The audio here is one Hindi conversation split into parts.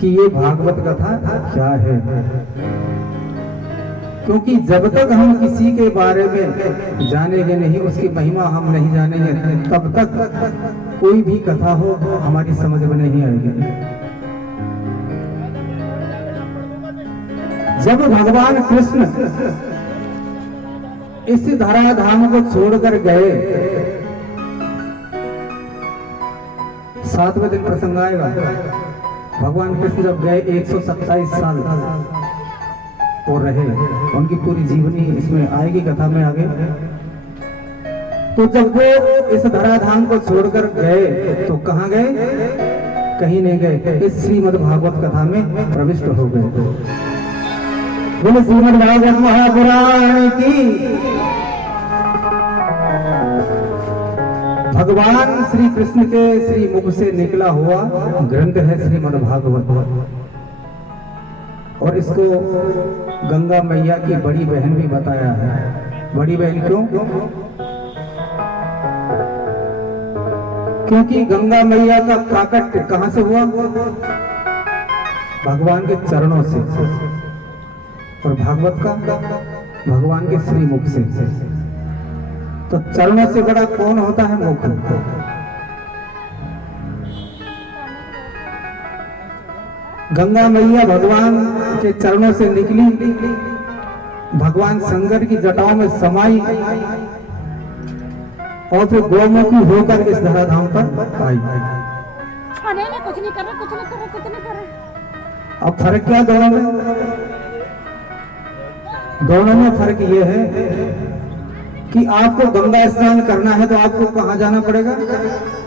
कि ये भागवत कथा क्या है, क्योंकि जब तक हम किसी के बारे में जानेंगे नहीं, उसकी महिमा हम नहीं जानेंगे, तब तक कोई भी कथा हो हमारी समझ में नहीं आएगी। जब भगवान कृष्ण इस धराधाम को छोड़कर गए, 7वें दिन प्रसंग आएगा। भगवान कृष्ण जब गए 127 साल और रहे, उनकी पूरी जीवनी इसमें आएगी कथा में आगे। तो जब वो इस धराधाम को छोड़कर गए तो कहाँ गए? कहीं नहीं गए, इस श्रीमद् भागवत कथा में प्रविष्ट हो गए। बोले श्रीमद् भागवत महापुराण की। भगवान श्री कृष्ण के श्री मुख से निकला हुआ ग्रंथ है श्रीमद् भागवत, और इसको गंगा मैया की बड़ी बहन भी बताया है। बड़ी बहन क्यों? क्योंकि गंगा मैया का प्राकट्य कहां से हुआ? भगवान के चरणों से, और भागवत का भगवान के श्री मुख से। तो चरणों से बड़ा कौन होता है? मुख। गंगा मैया भगवान के चरणों से निकली, भगवान शंकर की जटाओं में समाई, और फिर गौमुखी होकर इस धराधाम पर आई। कुछ नहीं कर रहा। अब फर्क क्या दोनों में? दोनों में फर्क ये है कि आपको गंगा स्नान करना है तो आपको कहां जाना पड़ेगा?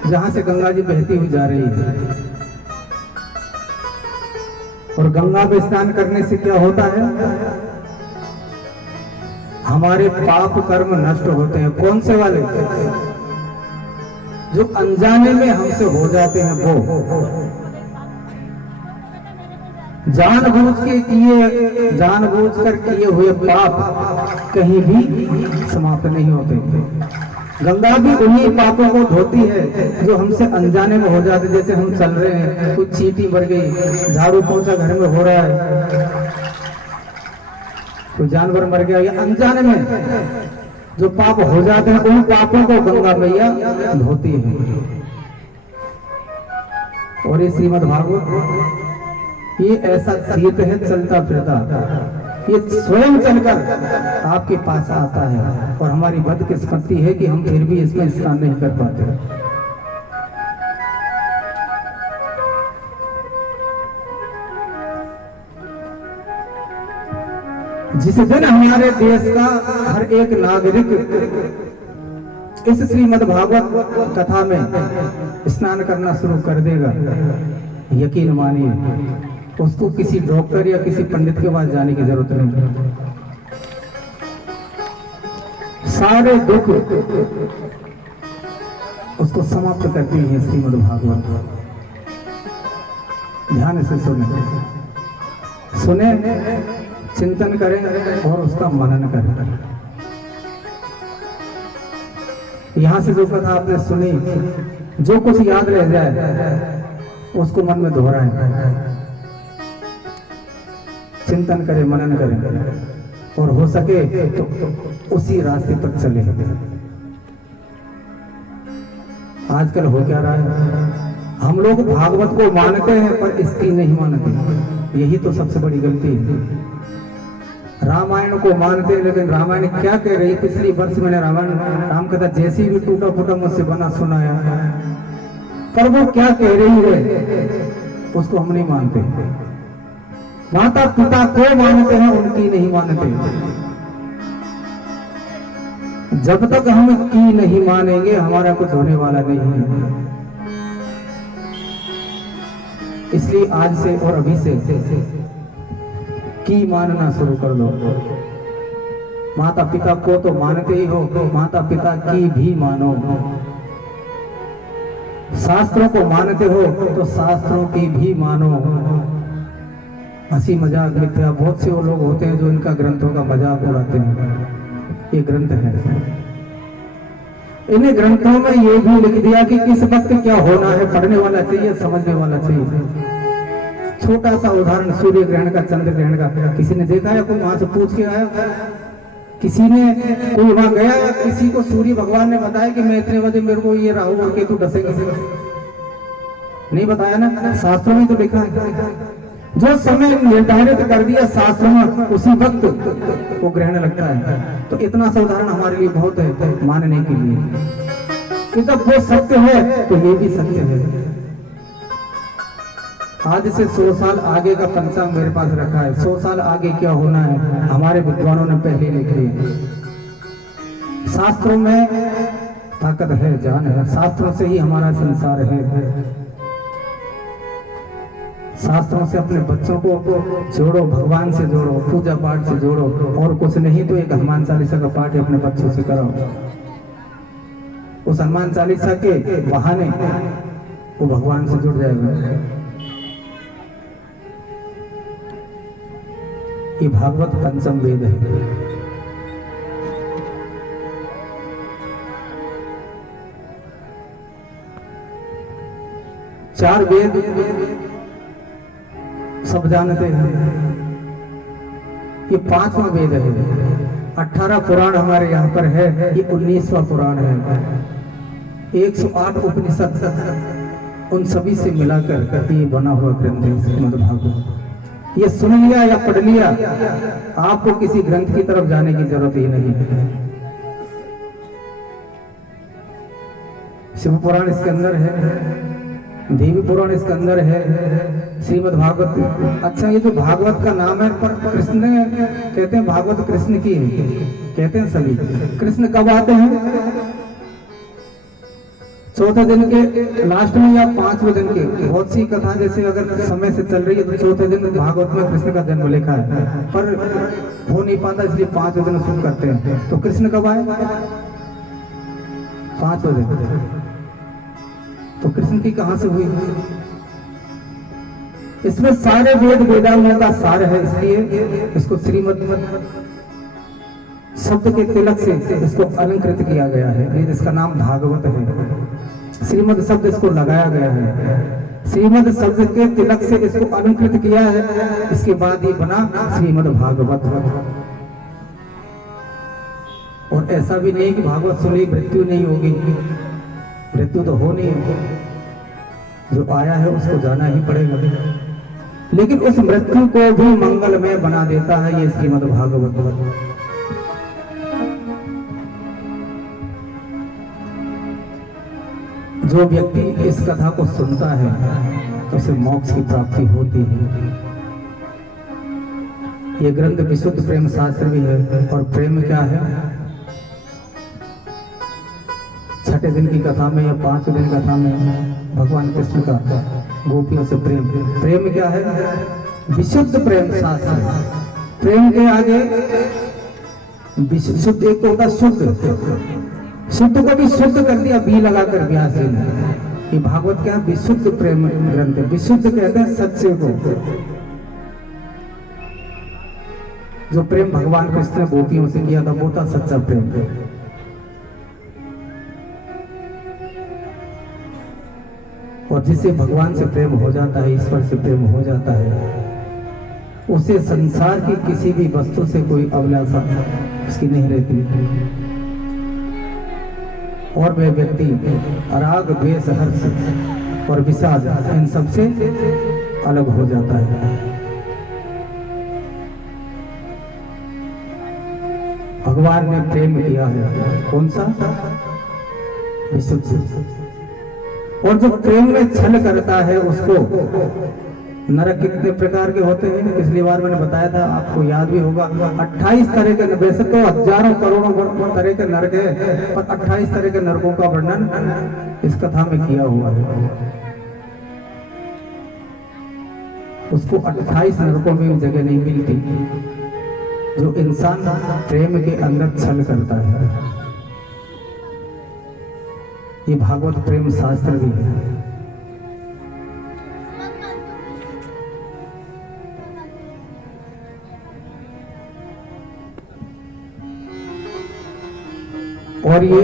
जहां से गंगा जी बहती हुई जा रही है। और गंगा में स्नान करने से क्या होता है? हमारे पाप कर्म नष्ट होते हैं। कौन से वाले? जो अनजाने में हमसे हो जाते हैं, वो जानबूझकर किए हुए पाप कहीं भी समाप्त नहीं होते। गंगा भी उन्हीं पापों को धोती है जो हमसे अनजाने में हो जाते। जैसे हम चल रहे हैं, कुछ चींटी मर गई, झाड़ू पोंछा घर में हो रहा है, कोई जानवर मर गया, या अनजाने में जो पाप हो जाते हैं, उन पापों को गंगा मैया धोती है। और ये श्रीमद् भागवत ये ऐसा तीर्थ है चलता फिरता, ये स्वयं चलकर आपके पास आता है। और हमारी बदकिस्मती है कि हम फिर भी इसमें स्नान नहीं कर पाते। जिस दिन हमारे देश का हर एक नागरिक इस श्रीमद् भागवत कथा में स्नान करना शुरू कर देगा, यकीन मानिए उसको किसी डॉक्टर या किसी पंडित के पास जाने की जरूरत नहीं। सारे दुख उसको समाप्त करती है श्रीमद् भागवत। ध्यान से सुने, चिंतन करें और उसका मनन करें। यहां से जो कथा आपने सुनी, जो कुछ याद रह जाए उसको मन में दोहराएं, चिंतन करें, मनन करें, और हो सके तो उसी रास्ते पर चले। आजकल हो क्या रहा है? हम लोग भागवत को मानते हैं पर इसकी नहीं मानते। यही तो सबसे बड़ी गलती है। रामायण को मानते हैं, लेकिन रामायण क्या कह रही? पिछली वर्ष मैंने रामायण राम कथा जैसी भी टूटा फूटा मुझसे बना सुनाया, पर वो क्या कह रही है उसको हम नहीं मानते। माता पिता को मानते हैं, उनकी नहीं मानते। जब तक हम की नहीं मानेंगे हमारा कुछ होने वाला नहीं है। इसलिए आज से और अभी से की मानना शुरू कर दो। माता पिता को तो मानते ही हो, तो माता पिता की भी मानो। शास्त्रों को मानते हो तो शास्त्रों की भी मानो। हंसी मजाक मिथ्या, बहुत से वो लोग होते हैं जो इनका ग्रंथों का मजाक उड़ाते हैं। ये ग्रंथ है इन्हीं ग्रंथों में ये भी लिख दिया कि किस वक्त क्या होना है, पढ़ने वाला चाहिए, समझने वाला चाहिए। छोटा सा उदाहरण सूर्य ग्रहण का, चंद्र ग्रहण का, किसी ने देखा है? कोई वहां से पूछ के आया? किसी ने कोई वहां गया? किसी को सूर्य भगवान ने बताया कि मैं इतने बजे मेरे को ये राहु और केतु डसेंगे? नहीं बताया ना, शास्त्रों में तो लिखा है। जो समय निर्धारित कर दिया शास्त्र में, उसी वक्त वो ग्रहण लगता है। तो इतना सा उदाहरण हमारे लिए बहुत है मानने के लिए कि जब वो सत्य है तो ये भी सत्य है। आज से 100 साल आगे का पंचांग मेरे पास रखा है। 100 साल आगे क्या होना है हमारे विद्वानों ने पहले लिख दिया। शास्त्रों में ताकत है, जान है। शास्त्रों से ही हमारा संसार है। शास्त्रों से अपने बच्चों को जोड़ो, भगवान से जोड़ो, पूजा पाठ से जोड़ो, और कुछ नहीं तो एक हनुमान चालीसा का पाठ अपने बच्चों से कराओ। उस हनुमान चालीसा के बहाने वो भगवान से जुड़ जाएगा। ये भागवत पंचम वेद है। चार वेद सब जानते हैं, ये 5वां वेद है। 18 पुराण हमारे यहाँ पर है, ये 19वां पुराण है। 108 उपनिषद, उन सभी से मिलाकर ये बना हुआ ग्रंथ है श्रीमद् भागवत। ये सुन लिया या पढ़ लिया, आपको किसी ग्रंथ की तरफ जाने की जरूरत ही नहीं है। शिव पुराण इसके अंदर है, देवी पुराण इसके अंदर है, श्रीमद् भागवत। अच्छा, ये जो भागवत का नाम है, पर कृष्ण कहते हैं भागवत कृष्ण की है, कहते हैं सभी। कृष्ण कब आते हैं? चौथे दिन के लास्ट में या 5वें दिन के। बहुत सी कथा जैसे अगर समय से चल रही है तो चौथे दिन भागवत में कृष्ण का जन्म लिखा है, पर हो नहीं पाता, इसलिए 5वें दिन शुरू करते हैं। तो कृष्ण कब आए? 5वें दिन। तो कृष्ण की कहां से हुई? इसमें सारे वेद वेदांगों का सार है, इसलिए इसको श्रीमद् शब्द के तिलक से इसको अलंकृत किया गया है। इसका नाम भागवत है। श्रीमद् शब्द इसको लगाया गया है, श्रीमद् शब्द के तिलक से इसको अलंकृत किया है। इसके बाद ये बना श्रीमद् भागवत। और ऐसा भी नहीं कि भागवत सुनी मृत्यु नहीं होगी, मृत्यु तो हो नहीं, जो आया है उसको जाना ही पड़ेगा। लेकिन उस मृत्यु को भी मंगलमय बना देता है ये श्रीमद् भागवत। जो व्यक्ति इस कथा को सुनता है तो उसे मोक्ष की प्राप्ति होती है। ये ग्रंथ विशुद्ध प्रेम शास्त्र भी है। और प्रेम क्या है? छठे दिन की कथा में या 5वें दिन कथा में भगवान कृष्ण का गोपियों से प्रेम। प्रेम क्या है? विशुद्ध प्रेम शास्त्र। प्रेम के आगे विशुद्ध, एक तो होता शुद्ध, शुद्ध को भी शुद्ध कर दिया, बी लगाकर व्यास जी ने। ये भागवत क्या है? विशुद्ध प्रेम ग्रंथ है। विशुद्ध कहते हैं सच्चे को। जो प्रेम भगवान कृष्ण ने गोपियों से किया था वो था सच्चा प्रेम। और जिसे भगवान से प्रेम हो जाता है, ईश्वर से प्रेम हो जाता है, उसे संसार की किसी भी वस्तु से कोई अभिलाषा उसकी नहीं रहती। और वह व्यक्ति राग, द्वेष, हर्ष और विषाद इन सबसे अलग हो जाता है। भगवान ने प्रेम किया है, कौन सा? विशुद्ध। और जो प्रेम में छल करता है उसको, नरक कितने प्रकार के होते हैं पिछली बार मैंने बताया था, आपको याद भी होगा। 28 तरह के, वैसे तो हजारों करोड़ों तरह के नरक है, पर 28 तरह के नरकों का वर्णन इस कथा में किया हुआ है। उसको 28 नरकों में जगह नहीं मिलती जो इंसान प्रेम के अंदर छल करता है। ये भागवत प्रेम शास्त्र भी है। और ये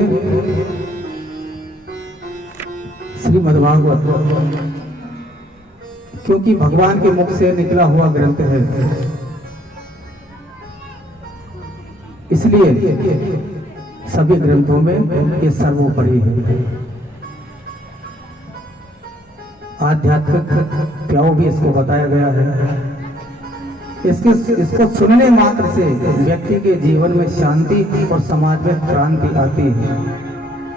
श्रीमद्भागवत, क्योंकि भगवान के मुख से निकला हुआ ग्रंथ है, इसलिए सभी ग्रंथों में ये सर्वोपरि है। आध्यात्मिक क्यों भी इसको बताया गया है। इसको सुनने मात्र से व्यक्ति के जीवन में शांति और समाज में क्रांति आती है।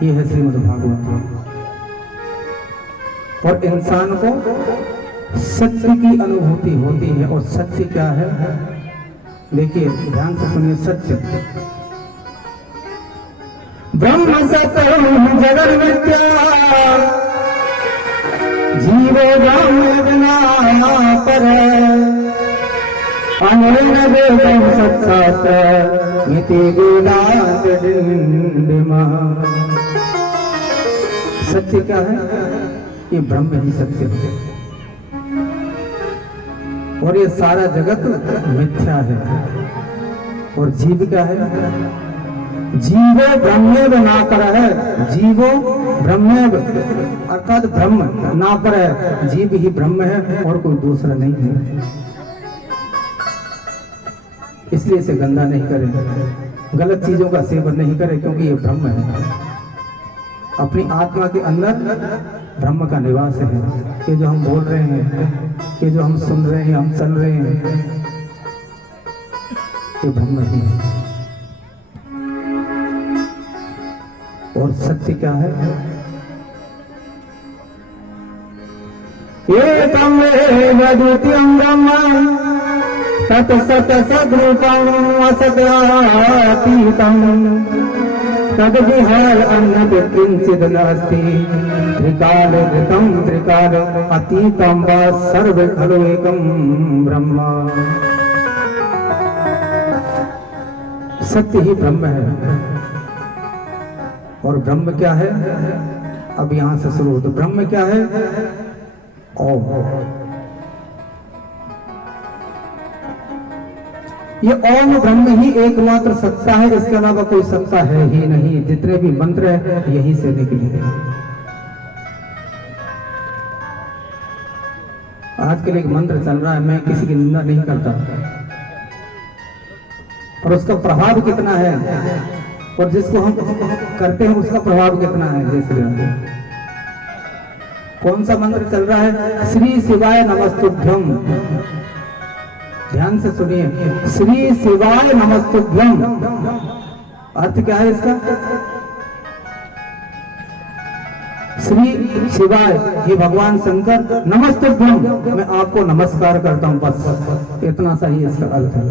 ये है श्रीमद्भागवत। और इंसान को सत्य की अनुभूति होती है। और सत्य क्या है, देखिए ध्यान से सुनिए। सत्य ब्रह्म सत्य जगत मिथ्या, जीवो ब्रह्म बिना पर, अनेन वेदं सत्शास्त्र मिति वेदांत डिंडिमा। सत्य क्या है, ये ब्रह्म ही सत्य है। और ये सारा जगत मिथ्या है। और जीव क्या है, जीवो ब्रह्मेव ना पर है। जीवो ब्रह्मेव अर्थात ब्रह्म ना पर है, जीव ही ब्रह्म है और कोई दूसरा नहीं है। इसलिए इसे गंदा नहीं करें, गलत चीजों का सेवन नहीं करें, क्योंकि ये ब्रह्म है। अपनी आत्मा के अंदर ब्रह्म का निवास है। ये जो हम बोल रहे हैं, ये जो हम सुन रहे हैं, हम चल रहे हैं, ये ब्रह्म ही है। और सत्य क्या है, एकम एव द्वितीयं ब्रह्म तत् सत सद्रूपं असदातीतं तद्विहाय अन्यत् किंचित् नास्ति त्रिकाल घृतं त्रिकाल अतीतं वा सर्व खलु एकं ब्रह्म। सत्य ही ब्रह्म है। और ब्रह्म क्या है, अब यहां से शुरू हो। तो ब्रह्म क्या है, ओम। ये ओम ब्रह्म ही एकमात्र सत्ता है, इसके अलावा कोई सत्ता है ही नहीं। जितने भी मंत्र है यही से निकले। आजकल एक मंत्र चल रहा है, मैं किसी की निंदा नहीं करता, और उसका प्रभाव कितना है, और जिसको हम करते हैं उसका प्रभाव कितना है। जैसे कौन सा मंत्र चल रहा है, श्री शिवाय नमस्तुभ्यम। ध्यान से सुनिए, श्री शिवाय नमस्तुभ्यम। अर्थ क्या है इसका, श्री शिवाय ये भगवान शंकर, नमस्तुभ्यम मैं आपको नमस्कार करता हूं, बस इतना सा ही इसका अर्थ है।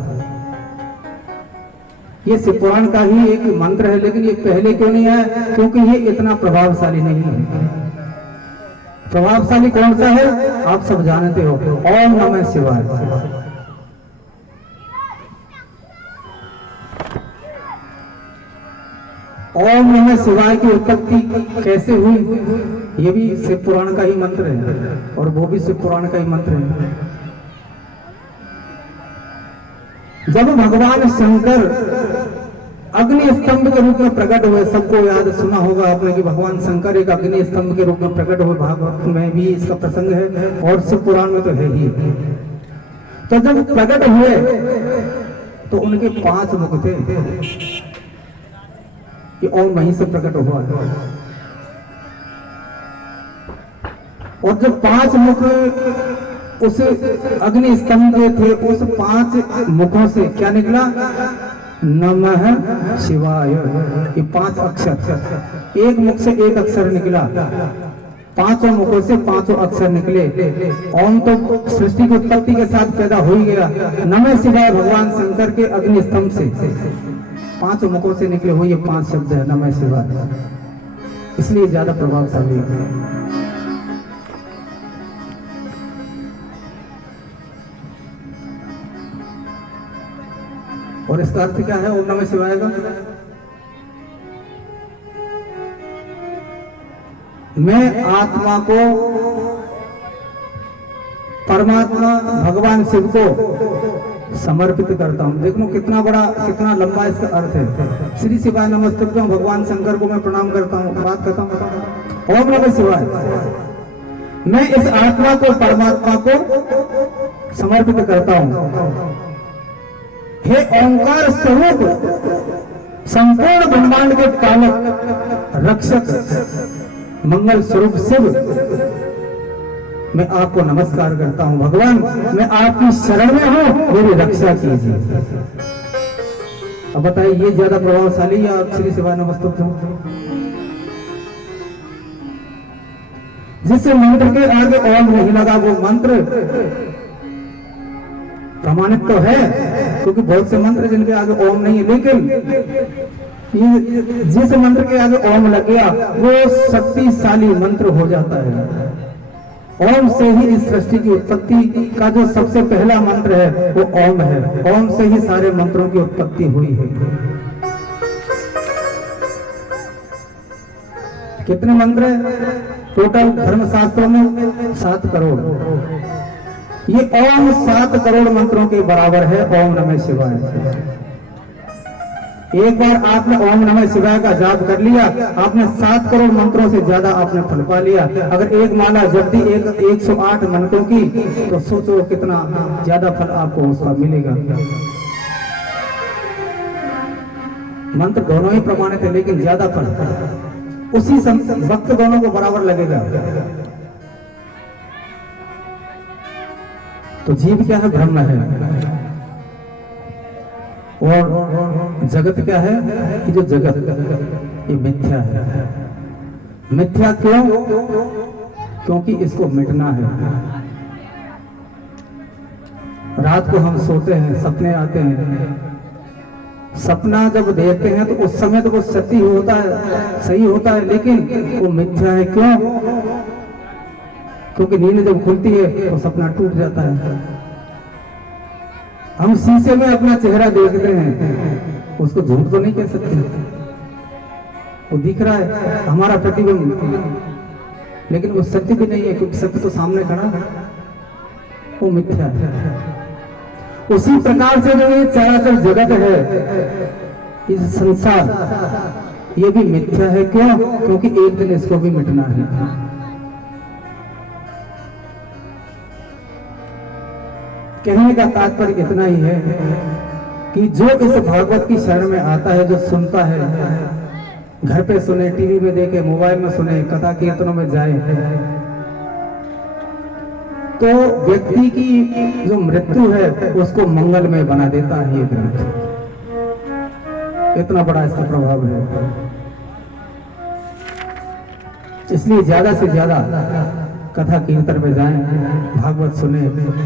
ये शिव पुराण का ही एक मंत्र है, लेकिन ये पहले क्यों नहीं आया, क्योंकि ये इतना प्रभावशाली नहीं है। प्रभावशाली कौन सा है, आप सब जानते हो, ओम नमः शिवाय। ओम नमः शिवाय की उत्पत्ति कैसे हुई, ये भी शिव पुराण का ही मंत्र है, और वो भी शिव पुराण का ही मंत्र है। जब भगवान शंकर अग्नि स्तंभ के रूप में प्रकट हुए, सबको याद सुना होगा आपने कि भगवान शंकर एक अग्नि स्तंभ के रूप में प्रकट हुए। भागवत में भी इसका प्रसंग है, और शिव पुराण में तो है ही। तो जब प्रकट हुए तो उनके 5 मुख थे, कि ओम वहीं से प्रकट हुआ। और जो 5 मुख उस अग्नि स्तंभ के थे, उस 5 मुखों से क्या निकला, नमः शिवाय। ये 5 अक्षर, एक मुख से एक अक्षर निकला, 5 मुखों से 5 अक्षर निकले। ओम तो सृष्टि की उत्पत्ति के साथ पैदा हो ही गया, नमः शिवाय भगवान शंकर के अग्नि स्तंभ से 5 मुखों से निकले हुए ये 5 शब्द है, नमः शिवाय। इसलिए ज्यादा प्रभावशाली है। और इसका अर्थ क्या है ओम नमः शिवाय का, मैं आत्मा को परमात्मा भगवान शिव को समर्पित करता हूं। देखो कितना बड़ा, कितना लंबा इसका अर्थ है। श्री शिवाय नमस्तुभ्यम, भगवान शंकर को मैं प्रणाम करता हूं, बात करता हूं। ओम नमः शिवाय। मैं इस आत्मा को परमात्मा को समर्पित करता हूं। हे ओंकार स्वरूप संपूर्ण ब्रह्मांड के पालक रक्षक मंगल स्वरूप शिव, मैं आपको नमस्कार करता हूं। भगवान, मैं आपकी शरण में हूं, मेरी रक्षा कीजिए। अब बताइए, ये ज्यादा प्रभावशाली या श्री शिवाय नमस्तुभ्यम? जिस मंत्र के आगे ओम नहीं लगा वो मंत्र प्रमाणित तो है, क्योंकि बहुत से मंत्र जिनके आगे ओम नहीं है, लेकिन जिस मंत्र के आगे ओम लग गया वो शक्तिशाली मंत्र हो जाता है। ओम से ही इस सृष्टि की उत्पत्ति का जो सबसे पहला मंत्र है वो ओम है। ओम से ही सारे मंत्रों की उत्पत्ति हुई है। कितने मंत्र है टोटल धर्मशास्त्रों में? 7 करोड़। ये ओम 7 करोड़ मंत्रों के बराबर है। ओम नमः शिवाय। एक बार आपने ओम नमः शिवाय का जाप कर लिया, आपने 7 करोड़ मंत्रों से ज्यादा आपने फल पा लिया। अगर एक माला जपती 108 मंत्रों की, तो सोचो कितना ज्यादा फल आपको उसका मिलेगा। मंत्र दोनों ही प्रमाणित है, लेकिन ज्यादा फल उसी वक्त दोनों को बराबर लगेगा। तो जीव क्या है? ब्रह्म है। और जगत क्या है? कि जो जगत ये मिथ्या है। मिथ्या क्यों? क्योंकि इसको मिटना है। रात को हम सोते हैं, सपने आते हैं। सपना जब देखते हैं तो उस समय तो वो सत्य होता है, सही होता है, लेकिन वो मिथ्या है। क्यों? क्योंकि नींद जब खुलती है तो सपना टूट जाता है। हम शीशे में अपना चेहरा देखते हैं, उसको झूठ तो नहीं कह सकते, वो दिख रहा है हमारा प्रतिबिंब, लेकिन वो सत्य भी नहीं है, क्योंकि सत्य तो सामने खड़ा है, वो मिथ्या है। उसी प्रकार से जो ये चराचर जगत है, इस संसार, ये भी मिथ्या है। क्यों? क्योंकि एक दिन इसको भी मिटना है। कहने का तात्पर्य इतना ही है कि जो इस भागवत की शरण में आता है, जो सुनता है, घर पे सुने, टीवी में देखे, मोबाइल में सुने, कथा कीर्तनों में जाए, तो व्यक्ति की जो मृत्यु है उसको मंगल में बना देता है ये ग्रंथ। इतना बड़ा इसका प्रभाव है। इसलिए ज्यादा से ज्यादा कथा कीर्तन में जाएं, भागवत सुने,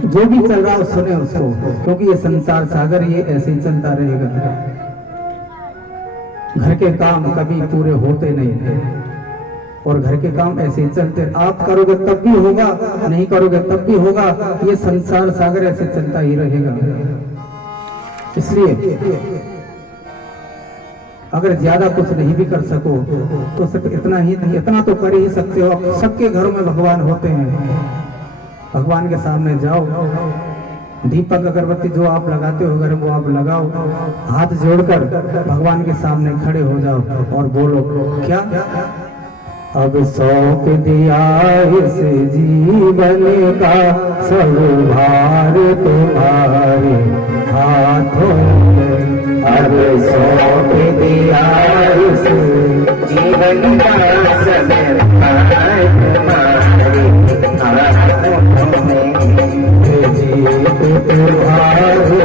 जो भी चल रहा है सुने उसको, क्योंकि ये संसार सागर ये ऐसे ही चलता रहेगा। घर के काम कभी पूरे होते नहीं, और घर के काम ऐसे ही चलते, आप करोगे तब भी होगा, नहीं करोगे तब भी होगा। ये संसार सागर ऐसे चलता ही रहेगा। इसलिए अगर ज्यादा कुछ नहीं भी कर सको तो सिर्फ इतना ही नहीं, इतना तो कर ही सकते हो। सबके घरों में भगवान होते हैं, भगवान के सामने जाओ, दीपक अगरबत्ती जो आप लगाते हो घर में वो आप लगाओ, हाथ जोड़कर भगवान के सामने खड़े हो जाओ और बोलो क्या? अब सौंप दिया इस जीवन का सब भार तुम्हारे हाथों में। अब सौंप दिया इस जीवन का सब भार तुम्हारे हाथों में। जीत तुम्हारे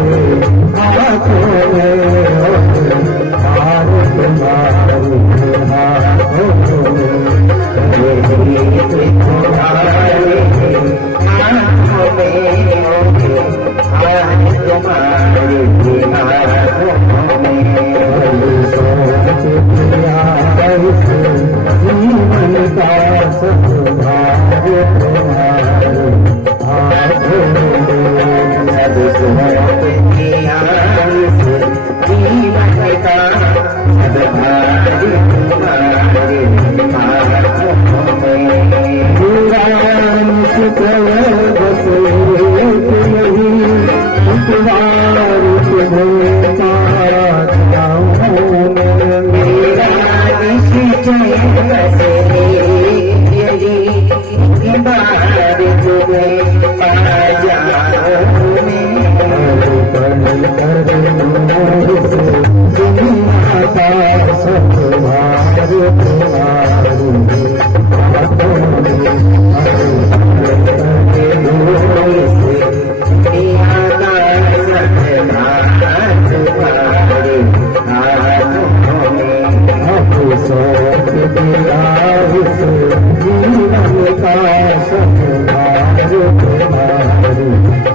हाथों में, हार तुम्हारे हाथों में। प्रभु